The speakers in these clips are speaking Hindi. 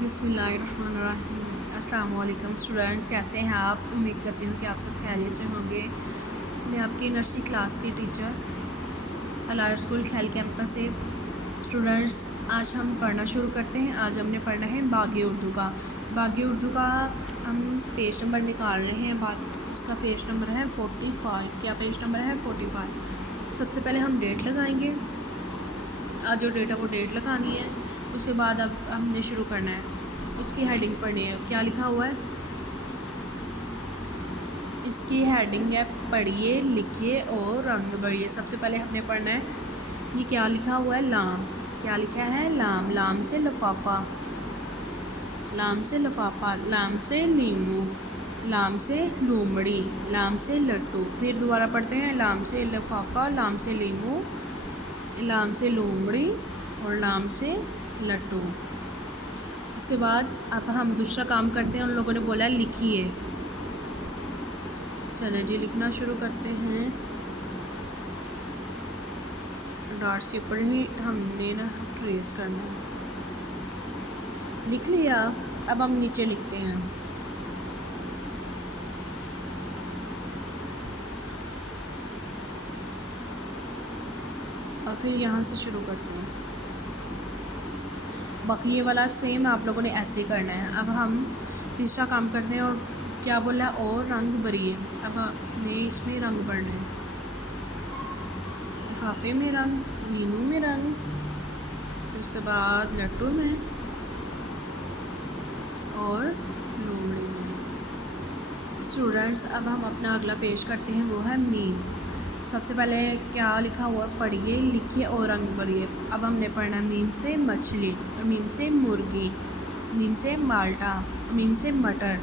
बिस्मिल्लाहिर्रहमानिर्रहीम। अस्सलाम वालेकुम स्टूडेंट्स, कैसे हैं आप? उम्मीद करती हूँ कि आप सब खैरियत से होंगे। मैं आपकी नर्सरी क्लास की टीचर अलायर स्कूल खेल कैंपस से। स्टूडेंट्स, आज हम पढ़ना शुरू करते हैं। आज हमने पढ़ना है बागी उर्दू का। बागी उर्दू का हम पेज नंबर निकाल रहे हैं। उसका पेज नंबर है 45। क्या पेज नंबर है? 45। सबसे पहले हम डेट लगाएंगे। आज जो डेट है वो डेट लगानी है। उसके बाद अब हमने शुरू करना है। इसकी हेडिंग पढ़नी है। क्या लिखा हुआ है? इसकी हेडिंग है पढ़िए, लिखिए और रंग भरिए। सबसे पहले हमने पढ़ना है ये क्या लिखा हुआ है? लाम। क्या लिखा है? लाम। लाम से लफाफा, लाम से लफाफा, लाम से लीमू, लाम से लूमड़ी, लाम से लट्टू। फिर दोबारा पढ़ते हैं। लाम से लफाफा, लाम से लीमू, लाम से लूमड़ी और लाम से लट्टू। उसके बाद अब हम दूसरा काम करते हैं। उन लोगों ने बोला लिखिए। चलें जी, लिखना शुरू करते हैं। डॉट्स के ऊपर ही हमने ना ट्रेस करना है। लिख लिया। अब हम नीचे लिखते हैं। और फिर यहाँ से शुरू करते हैं। बाकी ये वाला सेम आप लोगों ने ऐसे करना है। अब हम तीसरा काम करते हैं। और क्या बोला है? और रंग भरिए। अब हमने इसमें रंग भरना है। लिफाफे में रंग, लीमू में रंग, उसके बाद लट्टू में और लोमड़ी में। स्टूडेंट्स, अब हम अपना अगला पेश करते हैं, वो है मीम। सबसे पहले क्या लिखा हुआ? पढ़िए, लिखिए और रंग भरिए। अब हमने पढ़ना मीम से मछली, और मीम से मुर्गी, मीम से माल्टा, मीम से मटर।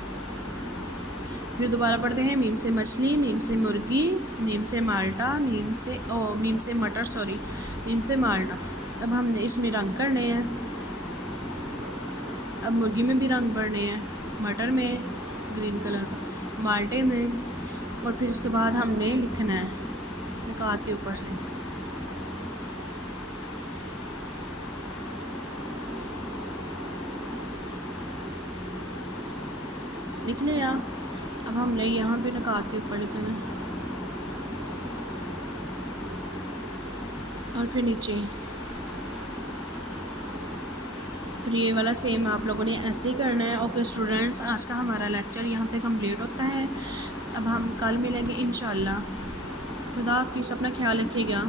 फिर दोबारा पढ़ते हैं। मीम से मछली, मीम से मुर्गी, मीम से माल्टा, मीम से मटर, मीम से माल्टा। अब हमने इसमें रंग करने हैं। अब मुर्गी में भी रंग भरने हैं। मटर में ग्रीन कलर, माल्टे में, और फिर उसके बाद हमने लिखना है निकात के ऊपर से। लिख लिया। अब हमने यहाँ पे निकात के ऊपर लिखना है और फिर नीचे। फिर ये वाला सेम आप लोगों ने ऐसे ही करना है। ओके स्टूडेंट्स, आज का हमारा लेक्चर यहाँ पे कंप्लीट होता है। अब हम कल मिलेंगे इंशाल्लाह। खुदा हाफिज़, अपना ख्याल रखिएगा।